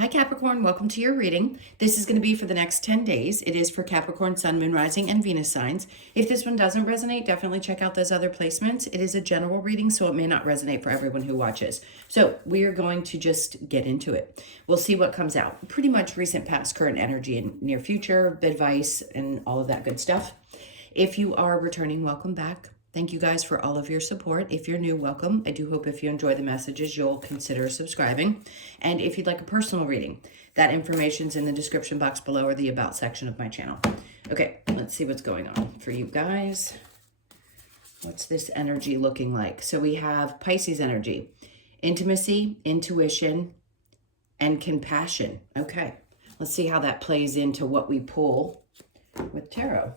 Hi Capricorn, welcome to your reading. This is going to be for the next 10 days. It is for Capricorn, Sun, Moon, Rising, and Venus signs. If this one doesn't resonate, definitely check out those other placements. It is a general reading, so it may not resonate for everyone who watches. So we are going to just get into it. We'll see what comes out. Pretty much recent, past, current energy, and near future, advice, and all of that good stuff. If you are returning, welcome back. Thank you guys for all of your support. If you're new, welcome. I do hope if you enjoy the messages, you'll consider subscribing. And if you'd like a personal reading, that information's in the description box below or the About section of my channel. Okay, let's see what's going on for you guys. What's this energy looking like? So we have Pisces energy, intimacy, intuition, and compassion. Okay, let's see how that plays into what we pull with tarot.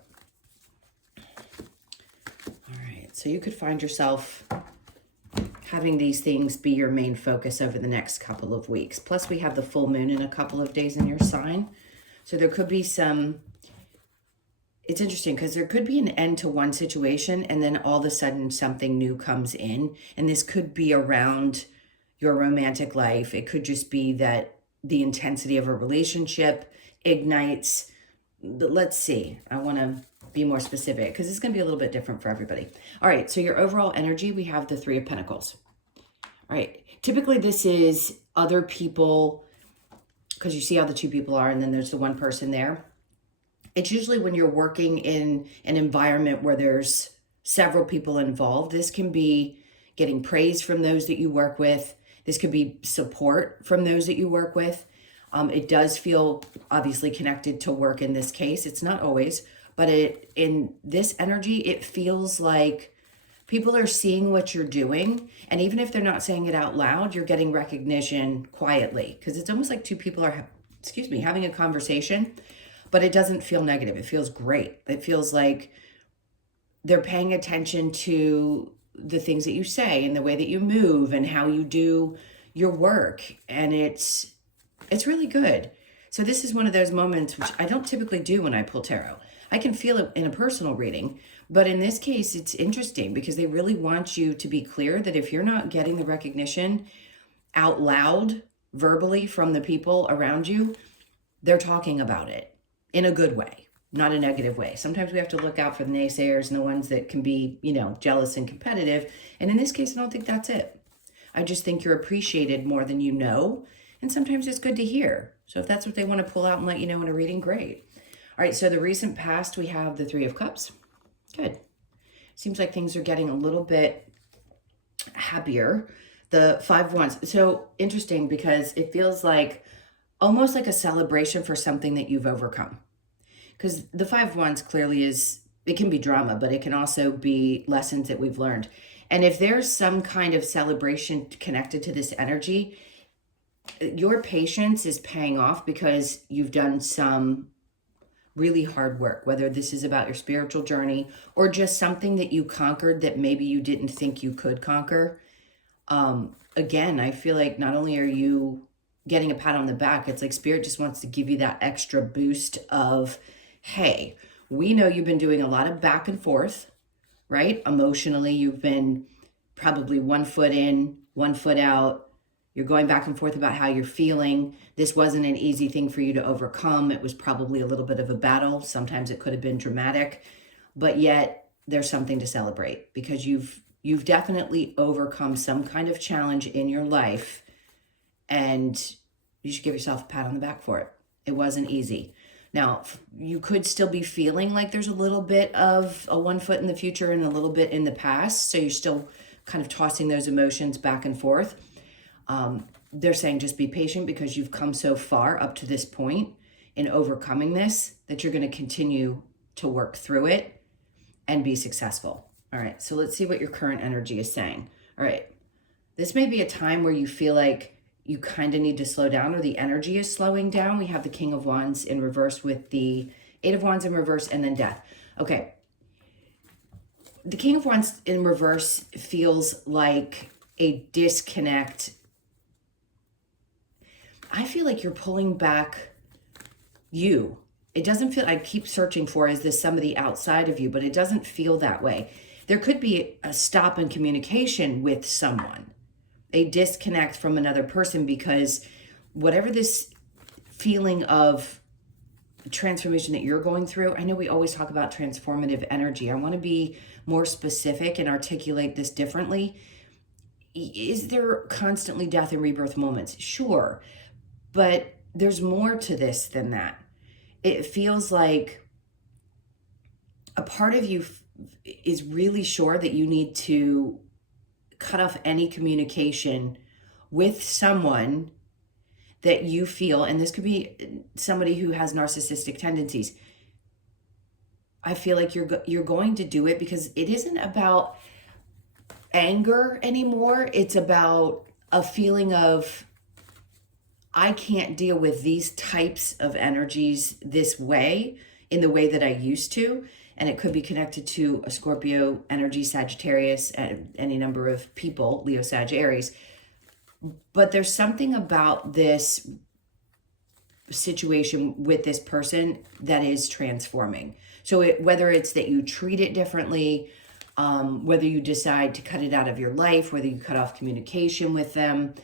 So you could find yourself having these things be your main focus over the next couple of weeks. Plus we have the full moon in a couple of days in your sign. So there could be some, it's interesting because there could be an end to one situation and then all of a sudden something new comes in. And this could be around your romantic life. It could just be that the intensity of a relationship ignites. But let's see, I want to be more specific because it's going to be a little bit different for everybody. All right, so your overall energy, we have the Three of Pentacles. All right, typically this is other people, because you see how the two people are and then there's the one person there. It's usually when you're working in an environment where there's several people involved. This can be getting praise from those that you work with. This could be support from those that you work with. It does feel obviously connected to work in this case. It's not always. But in this energy, it feels like people are seeing what you're doing. And even if they're not saying it out loud, you're getting recognition quietly. Because it's almost like two people are, having a conversation. But it doesn't feel negative. It feels great. It feels like they're paying attention to the things that you say and the way that you move and how you do your work. And it's really good. So this is one of those moments which I don't typically do when I pull tarot. I can feel it in a personal reading, but in this case, it's interesting because they really want you to be clear that if you're not getting the recognition out loud, verbally from the people around you, they're talking about it in a good way, not a negative way. Sometimes we have to look out for the naysayers and the ones that can be, jealous and competitive. And in this case, I don't think that's it. I just think you're appreciated more than you know. And sometimes it's good to hear. So if that's what they want to pull out and let you know in a reading, great. All right, so the recent past, we have the Three of Cups. Good. Seems like things are getting a little bit happier. The Five of Wands. So interesting because it feels like almost like a celebration for something that you've overcome. Because the Five of Wands clearly it can be drama, but it can also be lessons that we've learned. And if there's some kind of celebration connected to this energy, your patience is paying off because you've done some really hard work, whether this is about your spiritual journey or just something that you conquered that maybe you didn't think you could conquer. Again, I feel like not only are you getting a pat on the back, it's like Spirit just wants to give you that extra boost of, hey, we know you've been doing a lot of back and forth, right? Emotionally, you've been probably 1 foot in, 1 foot out. You're going back and forth about how you're feeling. This wasn't an easy thing for you to overcome. It was probably a little bit of a battle. Sometimes it could have been dramatic, but yet there's something to celebrate because you've definitely overcome some kind of challenge in your life and you should give yourself a pat on the back for it. It wasn't easy. Now, you could still be feeling like there's a little bit of a 1 foot in the future and a little bit in the past. So you're still kind of tossing those emotions back and forth. They're saying just be patient because you've come so far up to this point in overcoming this that you're going to continue to work through it and be successful. All right, so let's see what your current energy is saying. All right, this may be a time where you feel like you kind of need to slow down or the energy is slowing down. We have the King of Wands in reverse with the Eight of Wands in reverse and then Death. Okay, the King of Wands in reverse feels like a disconnect. I feel like you're pulling back you. It doesn't feel, I keep searching for, is this somebody outside of you? But it doesn't feel that way. There could be a stop in communication with someone, a disconnect from another person because whatever this feeling of transformation that you're going through. I know we always talk about transformative energy. I want to be more specific and articulate this differently. Is there constantly death and rebirth moments? Sure. But there's more to this than that. It feels like a part of you is really sure that you need to cut off any communication with someone that you feel, and this could be somebody who has narcissistic tendencies. I feel like you're going to do it because it isn't about anger anymore. It's about a feeling of, I can't deal with these types of energies this way, in the way that I used to. And it could be connected to a Scorpio energy, Sagittarius, and any number of people, Leo, Sag, Aries. But there's something about this situation with this person that is transforming. So whether it's that you treat it differently, whether you decide to cut it out of your life, whether you cut off communication with them,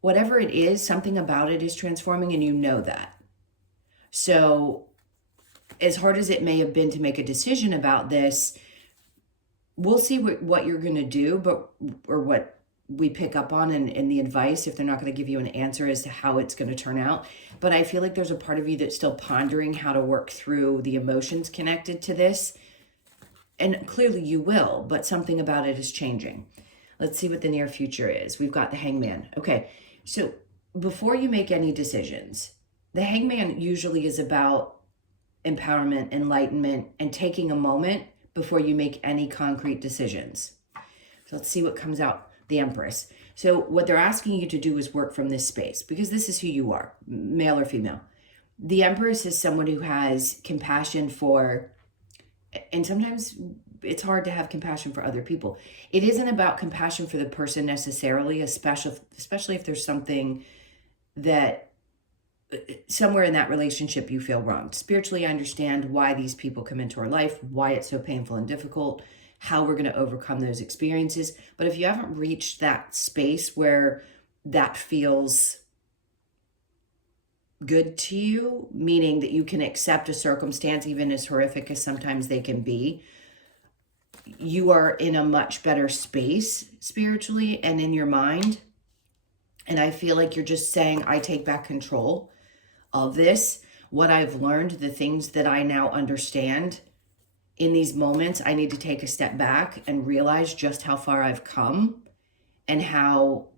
whatever it is, something about it is transforming, and you know that. So as hard as it may have been to make a decision about this, we'll see what you're going to do, or what we pick up on in the advice, if they're not going to give you an answer as to how it's going to turn out. But I feel like there's a part of you that's still pondering how to work through the emotions connected to this. And clearly you will, but something about it is changing. Let's see what the near future is. We've got the Hangman. Okay, so before you make any decisions, the Hangman usually is about empowerment, enlightenment, and taking a moment before you make any concrete decisions. So let's see what comes out. The Empress. So what they're asking you to do is work from this space, because this is who you are, male or female. The Empress is someone who has compassion for, and sometimes it's hard to have compassion for other people. It isn't about compassion for the person necessarily, especially if there's something that somewhere in that relationship you feel wronged. Spiritually, I understand why these people come into our life, why it's so painful and difficult, how we're going to overcome those experiences. But if you haven't reached that space where that feels good to you, meaning that you can accept a circumstance, even as horrific as sometimes they can be, you are in a much better space spiritually and in your mind. And I feel like you're just saying, I take back control of this. What I've learned, the things that I now understand, in these moments, I need to take a step back and realize just how far I've come and how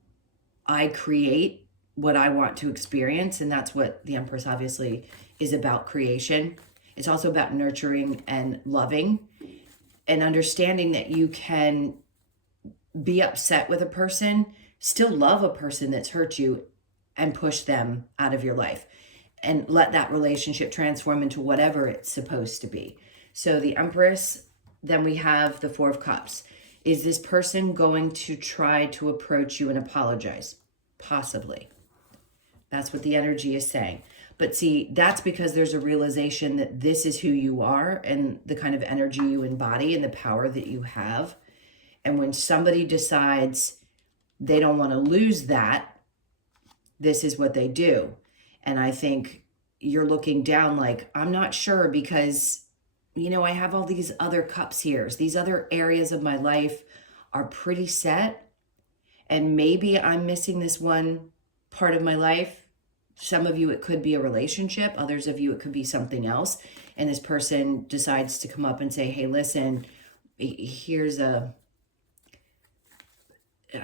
I create what I want to experience. And that's what the Empress obviously is about, creation. It's also about nurturing and loving, and understanding that you can be upset with a person, still love a person that's hurt you, and push them out of your life and let that relationship transform into whatever it's supposed to be. So the Empress, then we have the Four of Cups. Is this person going to try to approach you and apologize? Possibly. That's what the energy is saying. But see, that's because there's a realization that this is who you are and the kind of energy you embody and the power that you have. And when somebody decides they don't want to lose that, this is what they do. And I think you're looking down like, I'm not sure, because I have all these other cups here. These other areas of my life are pretty set. And maybe I'm missing this one part of my life. Some of you, it could be a relationship. Others of you, it could be something else. And this person decides to come up and say, hey, listen, here's I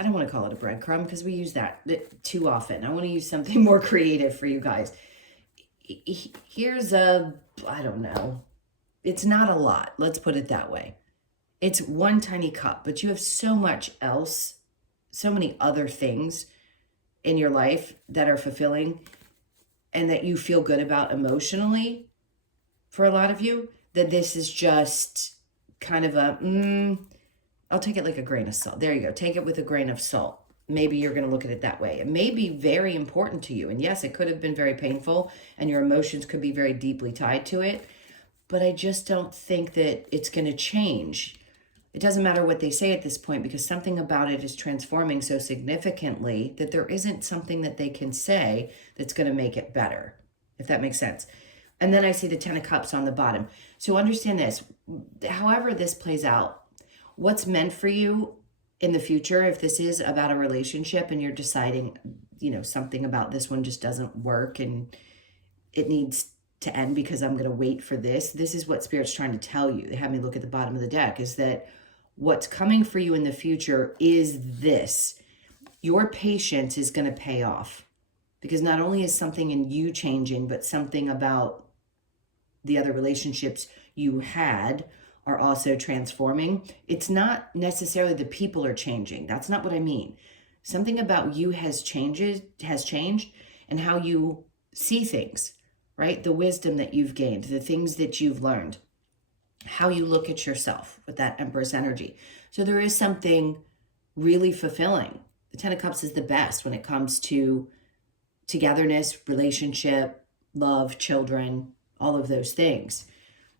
don't want to call it a breadcrumb because we use that too often. I want to use something more creative for you guys. Here's I don't know. It's not a lot. Let's put it that way. It's one tiny cup, but you have so much else, so many other things in your life that are fulfilling and that you feel good about emotionally for a lot of you, that this is just kind of I'll take it like a grain of salt. There you go. Take it with a grain of salt. Maybe you're going to look at it that way. It may be very important to you. And yes, it could have been very painful and your emotions could be very deeply tied to it. But I just don't think that it's going to change. It doesn't matter what they say at this point, because something about it is transforming so significantly that there isn't something that they can say that's going to make it better. if that makes sense. And then I see the 10 of Cups on the bottom. So understand this, however this plays out, what's meant for you in the future, if this is about a relationship and you're deciding, you know, something about this one just doesn't work and it needs to end because I'm going to wait for this. This is what Spirit's trying to tell you. They have me look at the bottom of the deck, is that what's coming for you in the future is this. Your patience is going to pay off, because not only is something in you changing, but something about the other relationships you had are also transforming. It's not necessarily the people are changing. That's not what I mean. Something about you has changed, and how you see things, right? The wisdom that you've gained, the things that you've learned, how you look at yourself with that Empress energy. So there is something really fulfilling. The 10 of Cups is the best when it comes to togetherness, relationship, love, children, all of those things.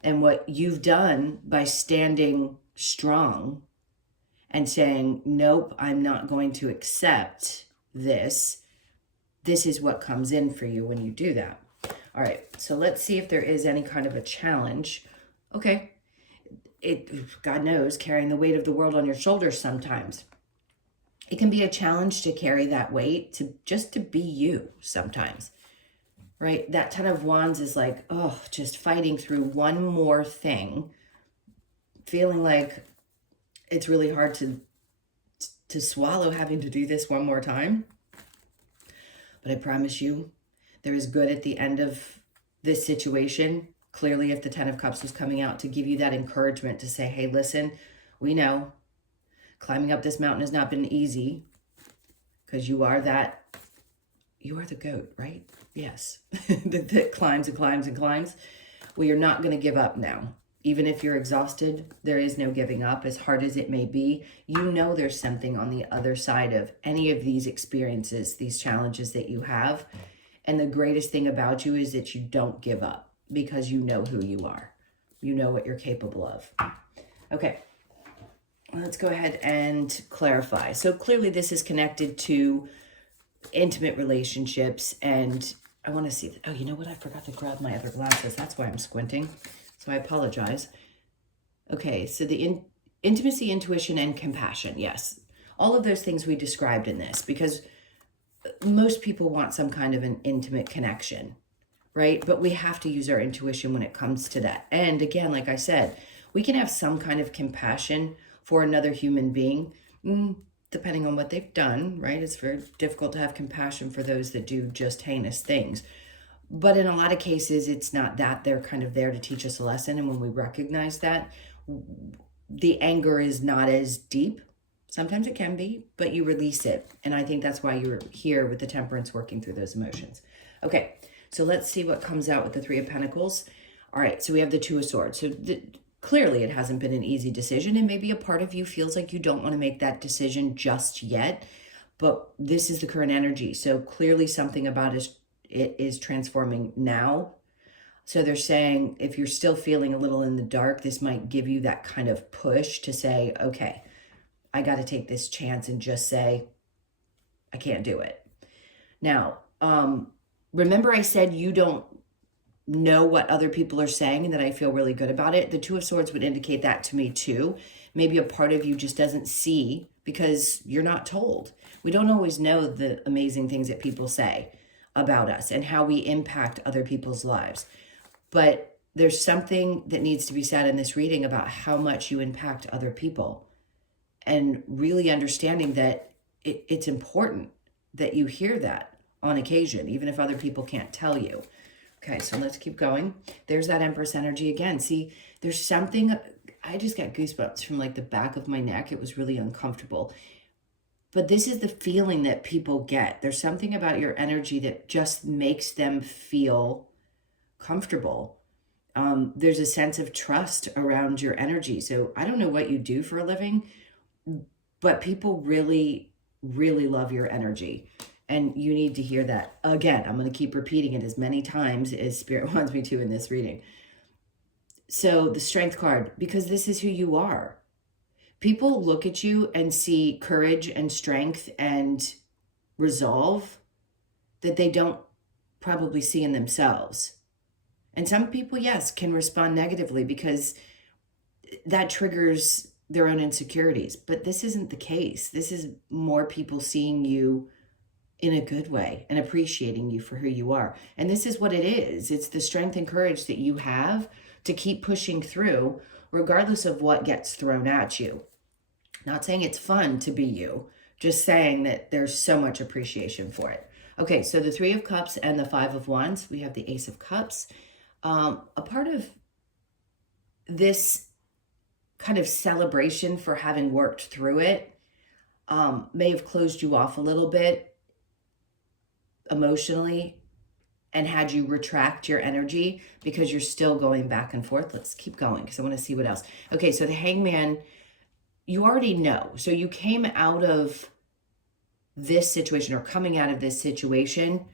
And what you've done by standing strong and saying, nope, I'm not going to accept this. This is what comes in for you when you do that. All right, so let's see if there is any kind of a challenge. Okay, God knows, carrying the weight of the world on your shoulders sometimes. It can be a challenge to carry that weight, to be you sometimes, right? That 10 of Wands is like, oh, just fighting through one more thing, feeling like it's really hard to swallow having to do this one more time. But I promise you, there is good at the end of this situation. Clearly, if the 10 of Cups was coming out to give you that encouragement to say, hey, listen, we know climbing up this mountain has not been easy, because you are the goat, right? Yes, that climbs and climbs and climbs. Well, you're not going to give up now. Even if you're exhausted, there is no giving up, as hard as it may be. You know there's something on the other side of any of these experiences, these challenges that you have. And the greatest thing about you is that you don't give up, because you know who you are. You know what you're capable of. Okay, let's go ahead and clarify. So clearly this is connected to intimate relationships, and I want to see, oh, you know what? I forgot to grab my other glasses. That's why I'm squinting. So I apologize. Okay, so the intimacy, intuition, and compassion. Yes, all of those things we described in this, because most people want some kind of an intimate connection, right? But we have to use our intuition when it comes to that. And again, like I said, we can have some kind of compassion for another human being, depending on what they've done, right? It's very difficult to have compassion for those that do just heinous things. But in a lot of cases, it's not that. They're kind of there to teach us a lesson. And when we recognize that, the anger is not as deep. Sometimes it can be, but you release it. And I think that's why you're here with the Temperance, working through those emotions. Okay, so let's see what comes out with the 3 of Pentacles. All right, so we have the 2 of Swords. So clearly it hasn't been an easy decision, and maybe a part of you feels like you don't want to make that decision just yet, but this is the current energy. So clearly something about it is transforming now. So they're saying if you're still feeling a little in the dark, this might give you that kind of push to say, okay, I got to take this chance and just say, I can't do it. Now, remember I said you don't know what other people are saying and that I feel really good about it. The 2 of Swords would indicate that to me too. Maybe a part of you just doesn't see because you're not told. We don't always know the amazing things that people say about us and how we impact other people's lives. But there's something that needs to be said in this reading about how much you impact other people, and really understanding that it's important that you hear that on occasion, even if other people can't tell you. Okay, so let's keep going. There's that Empress energy again. See, there's something, I just got goosebumps from like the back of my neck. It was really uncomfortable. But this is the feeling that people get. There's something about your energy that just makes them feel comfortable. There's a sense of trust around your energy. So I don't know what you do for a living, but people really, really love your energy. And you need to hear that. Again, I'm going to keep repeating it as many times as Spirit wants me to in this reading. So the Strength card, because this is who you are. People look at you and see courage and strength and resolve that they don't probably see in themselves. And some people, yes, can respond negatively because that triggers their own insecurities. But this isn't the case. This is more people seeing you in a good way and appreciating you for who you are. And this is what it is. It's the strength and courage that you have to keep pushing through regardless of what gets thrown at you. Not saying it's fun to be you, just saying that there's so much appreciation for it. Okay, so the Three of Cups and the Five of Wands, we have the Ace of Cups. A part of this kind of celebration for having worked through it may have closed you off a little bit emotionally and had you retract your energy because you're still going back and forth. Let's keep going because I want to see what else. Okay, so the Hangman, you already know. So you came out of this situation or coming out of this situation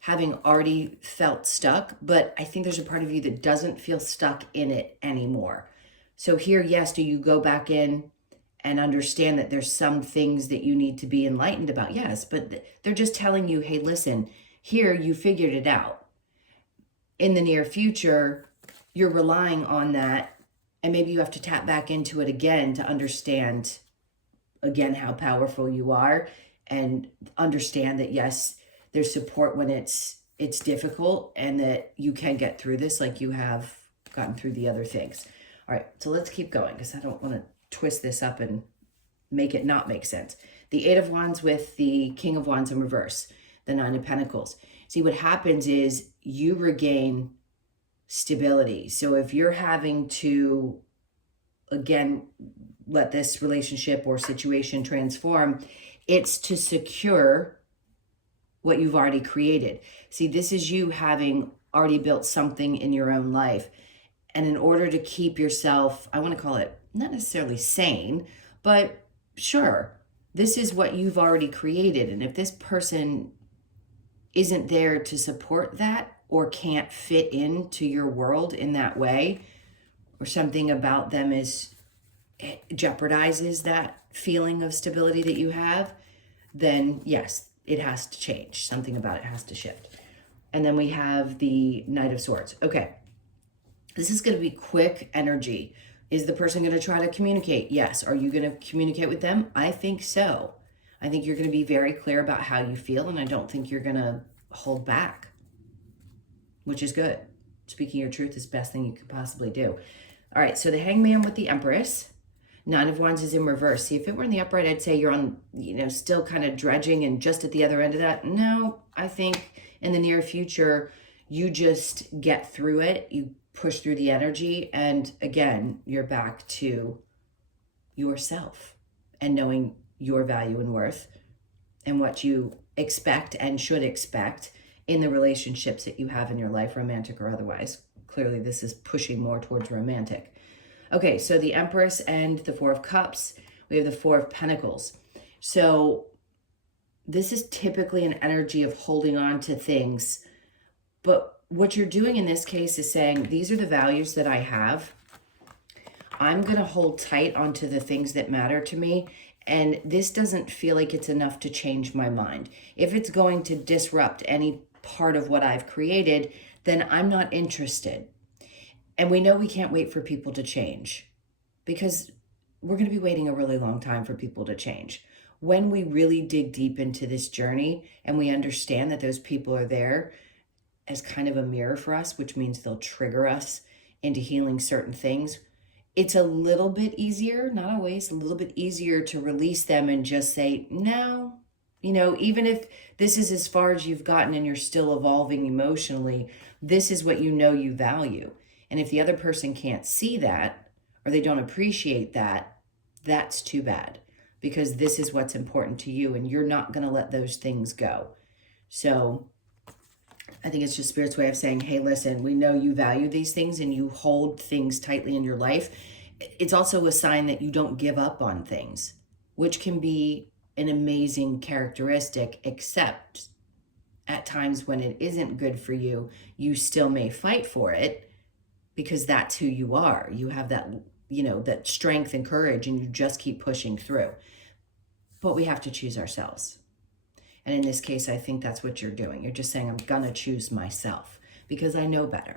having already felt stuck, but I think there's a part of you that doesn't feel stuck in it anymore. So here, yes, do you go back in and understand that there's some things that you need to be enlightened about? Yes, but they're just telling you, hey, listen, here you figured it out. In the near future, you're relying on that, and maybe you have to tap back into it again to understand, again, how powerful you are and understand that, yes, there's support when it's difficult and that you can get through this like you have gotten through the other things. All right, so let's keep going because I don't want to twist this up and make it not make sense. The Eight of Wands with the King of Wands in reverse, the Nine of Pentacles. See, what happens is you regain stability. So if you're having to, again, let this relationship or situation transform, it's to secure what you've already created. See, this is you having already built something in your own life. And in order to keep yourself, I want to call it not necessarily sane, but sure, this is what you've already created. And if this person isn't there to support that or can't fit into your world in that way, or something about them it jeopardizes that feeling of stability that you have, then yes, it has to change. Something about it has to shift. And then we have the Knight of Swords. Okay. This is going to be quick energy. Is the person going to try to communicate? Yes. Are you going to communicate with them? I think so. I think you're going to be very clear about how you feel, and I don't think you're going to hold back, which is good. Speaking your truth is the best thing you could possibly do. All right, so the Hangman with the Empress. Nine of Wands is in reverse. See, if it were in the upright, I'd say you're on, still kind of dredging and just at the other end of that. No, I think in the near future, you just get through it. You push through the energy. And again, you're back to yourself and knowing your value and worth and what you expect and should expect in the relationships that you have in your life, romantic or otherwise. Clearly, this is pushing more towards romantic. Okay, so the Empress and the Four of Cups. We have the Four of Pentacles. So this is typically an energy of holding on to things. But what you're doing in this case is saying, these are the values that I have. I'm going to hold tight onto the things that matter to me. And this doesn't feel like it's enough to change my mind. If it's going to disrupt any part of what I've created, then I'm not interested. And we know we can't wait for people to change because we're going to be waiting a really long time for people to change. When we really dig deep into this journey and we understand that those people are there as kind of a mirror for us, which means they'll trigger us into healing certain things, it's a little bit easier, not always, a little bit easier to release them and just say, no, even if this is as far as you've gotten and you're still evolving emotionally, this is what you value. And if the other person can't see that or they don't appreciate that, that's too bad because this is what's important to you and you're not going to let those things go. So I think it's just Spirit's way of saying, hey, listen, we know you value these things and you hold things tightly in your life. It's also a sign that you don't give up on things, which can be an amazing characteristic, except at times when it isn't good for you, you still may fight for it because that's who you are. You have that, that strength and courage and you just keep pushing through. But we have to choose ourselves. And in this case, I think that's what you're doing. You're just saying, I'm going to choose myself because I know better.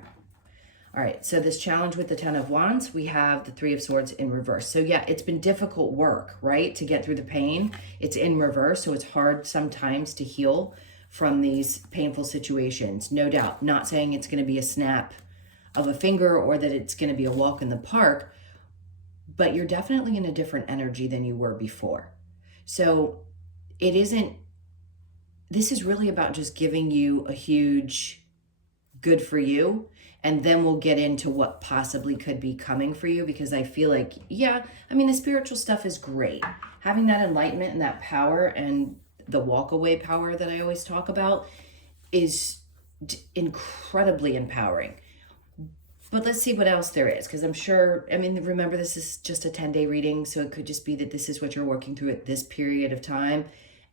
All right, so this challenge with the 10 of Wands, we have the 3 of Swords in reverse. So yeah, it's been difficult work, right, to get through the pain. It's in reverse, so it's hard sometimes to heal from these painful situations. No doubt, not saying it's going to be a snap of a finger or that it's going to be a walk in the park, but you're definitely in a different energy than you were before. So it isn't, this is really about just giving you a huge good for you. And then we'll get into what possibly could be coming for you, because I feel like, yeah, I mean, the spiritual stuff is great. Having that enlightenment and that power and the walk away power that I always talk about is incredibly empowering. But let's see what else there is, because I'm sure, I mean, remember, this is just a 10-day reading, so it could just be that this is what you're working through at this period of time,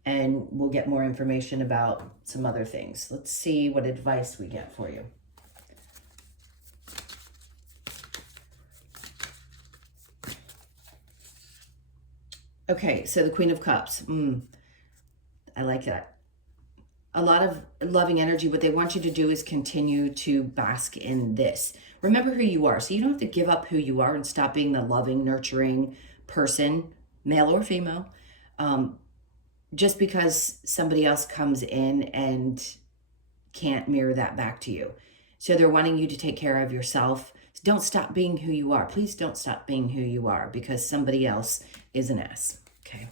and we'll get more information about some other things. Let's see what advice we get for you. Okay, so the Queen of Cups. I like that. A lot of loving energy. What they want you to do is continue to bask in this. Remember who you are. So you don't have to give up who you are and stop being the loving, nurturing person, male or female, just because somebody else comes in and can't mirror that back to you. So they're wanting you to take care of yourself. Don't stop being who you are. Please don't stop being who you are, because somebody else is an ass. Okay.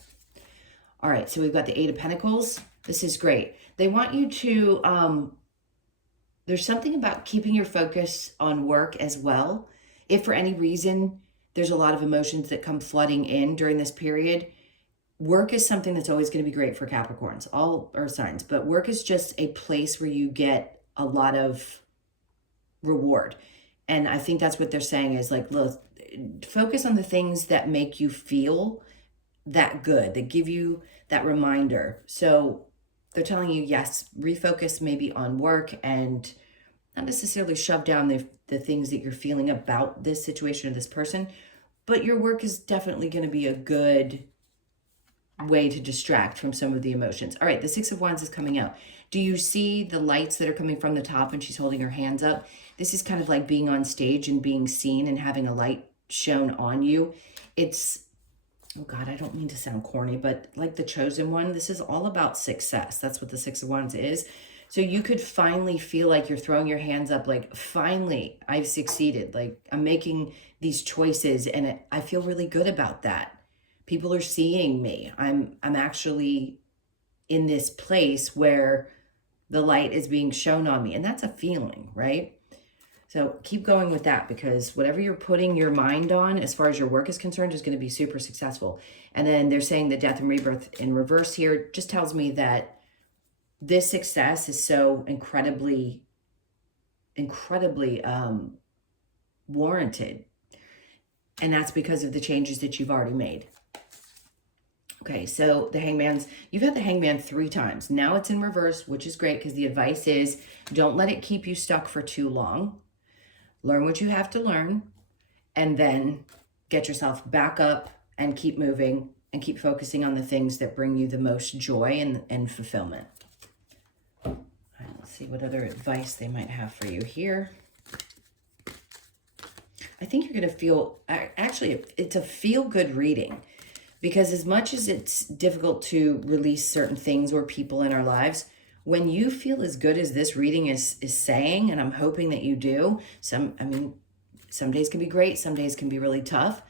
All right. So we've got the 8 of Pentacles. This is great. They want you to, there's something about keeping your focus on work as well. If for any reason there's a lot of emotions that come flooding in during this period, work is something that's always going to be great for Capricorns, all earth signs, but work is just a place where you get a lot of reward. And I think that's what they're saying is like, look, focus on the things that make you feel that good, that give you that reminder. So they're telling you, yes, refocus maybe on work and not necessarily shove down the things that you're feeling about this situation or this person, but your work is definitely going to be a good way to distract from some of the emotions. All right, the 6 of Wands is coming out. Do you see the lights that are coming from the top and she's holding her hands up? This is kind of like being on stage and being seen and having a light shown on you. It's, oh God, I don't mean to sound corny, but like the chosen one, this is all about success. That's what the 6 of Wands is. So you could finally feel like you're throwing your hands up, like, finally, I've succeeded. Like, I'm making these choices and I feel really good about that. People are seeing me. I'm actually in this place where the light is being shown on me. And that's a feeling, right? So keep going with that, because whatever you're putting your mind on as far as your work is concerned is going to be super successful. And then they're saying the death and rebirth in reverse here just tells me that this success is so incredibly warranted. And that's because of the changes that you've already made. Okay, so the Hangman's, you've had the Hangman 3 times. Now it's in reverse, which is great, because the advice is don't let it keep you stuck for too long. Learn what you have to learn, and then get yourself back up and keep moving and keep focusing on the things that bring you the most joy and fulfillment. All right, let's see what other advice they might have for you here. I think you're going to feel, actually, it's a feel-good reading. Because as much as it's difficult to release certain things or people in our lives, when you feel as good as this reading is saying, and I'm hoping that you do, some days can be great, some days can be really tough,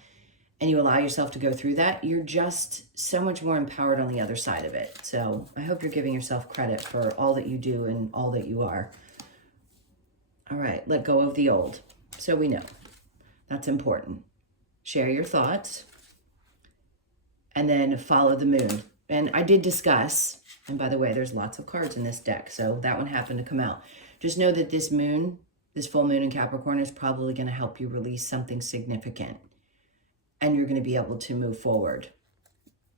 and you allow yourself to go through that, you're just so much more empowered on the other side of it. So I hope you're giving yourself credit for all that you do and all that you are. All right, let go of the old. So we know that's important. Share your thoughts. And then follow the moon. And I did discuss, and by the way, there's lots of cards in this deck, so that one happened to come out. Just know that this moon, this full moon in Capricorn, is probably going to help you release something significant. And you're going to be able to move forward.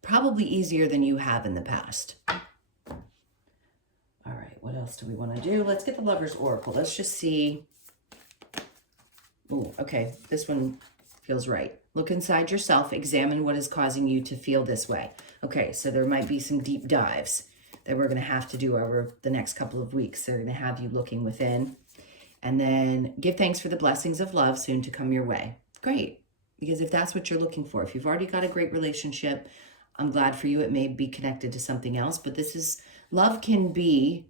Probably easier than you have in the past. All right, what else do we want to do? Let's get the Lover's Oracle. Let's just see. Oh, okay, this one feels right. Look inside yourself, examine what is causing you to feel this way. Okay, so there might be some deep dives that we're going to have to do over the next couple of weeks. They're going to have you looking within. And then give thanks for the blessings of love soon to come your way. Great. Because if that's what you're looking for, if you've already got a great relationship, I'm glad for you. It may be connected to something else, but this is, love can be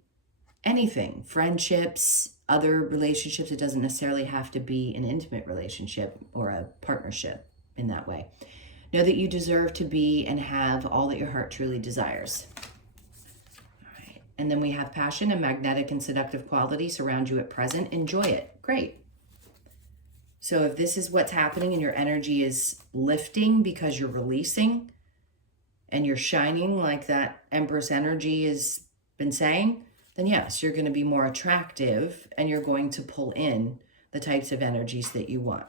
anything, friendships, other relationships. It doesn't necessarily have to be an intimate relationship or a partnership in that way. Know that you deserve to be and have all that your heart truly desires. All right. And then we have passion and magnetic and seductive qualities surround you at present. Enjoy it. Great. So if this is what's happening and your energy is lifting because you're releasing and you're shining like that Empress energy has been saying, then yes, you're going to be more attractive and you're going to pull in the types of energies that you want.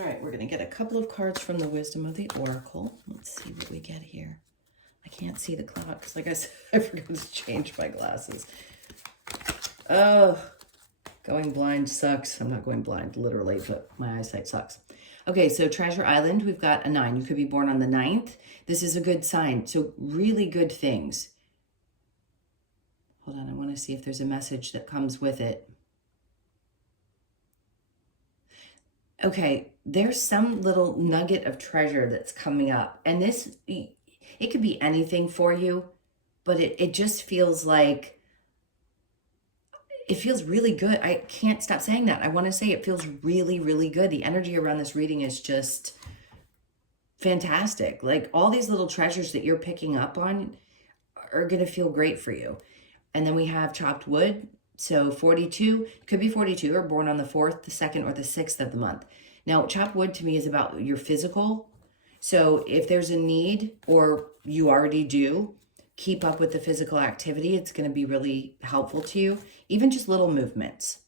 All right, we're going to get a couple of cards from the Wisdom of the Oracle. Let's see what we get here. I can't see the clock because, like I said, I forgot to change my glasses. Oh, going blind sucks. I'm not going blind, literally, but my eyesight sucks. Okay, so Treasure Island, we've got a 9. You could be born on the 9th. This is a good sign. So really good things. Hold on, I want to see if there's a message that comes with it. Okay, there's some little nugget of treasure that's coming up. And this, it could be anything for you, but it just feels like, it feels really good. I can't stop saying that. I want to say it feels really, really good. The energy around this reading is just fantastic. Like all these little treasures that you're picking up on are going to feel great for you. And then we have chopped wood. So 42, could be 42 or born on the 4th, the 2nd, or the 6th of the month. Now, chopped wood to me is about your physical. So if there's a need or you already do, keep up with the physical activity. It's going to be really helpful to you. Even just little movements.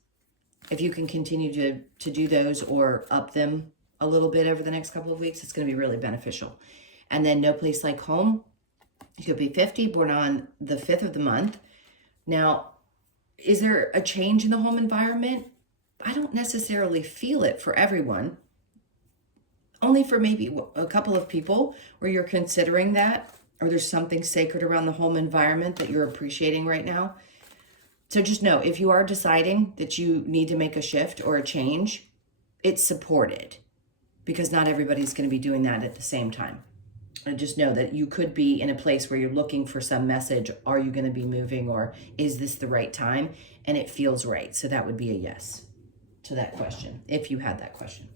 If you can continue to do those or up them a little bit over the next couple of weeks, it's going to be really beneficial. And then no place like home. You could be 50, born on the 5th of the month. Now, is there a change in the home environment? I don't necessarily feel it for everyone. Only for maybe a couple of people where you're considering that, or there's something sacred around the home environment that you're appreciating right now. So just know, if you are deciding that you need to make a shift or a change, it's supported because not everybody's going to be doing that at the same time. And just know that you could be in a place where you're looking for some message. Are you going to be moving, or is this the right time? And it feels right. So that would be a yes to that question, if you had that question.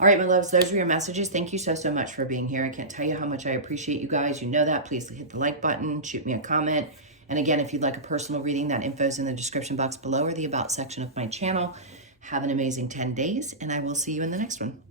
All right, my loves, those were your messages. Thank you so, so much for being here. I can't tell you how much I appreciate you guys. You know that. Please hit the like button, shoot me a comment. And again, if you'd like a personal reading, that info is in the description box below or the About section of my channel. Have an amazing 10 days, and I will see you in the next one.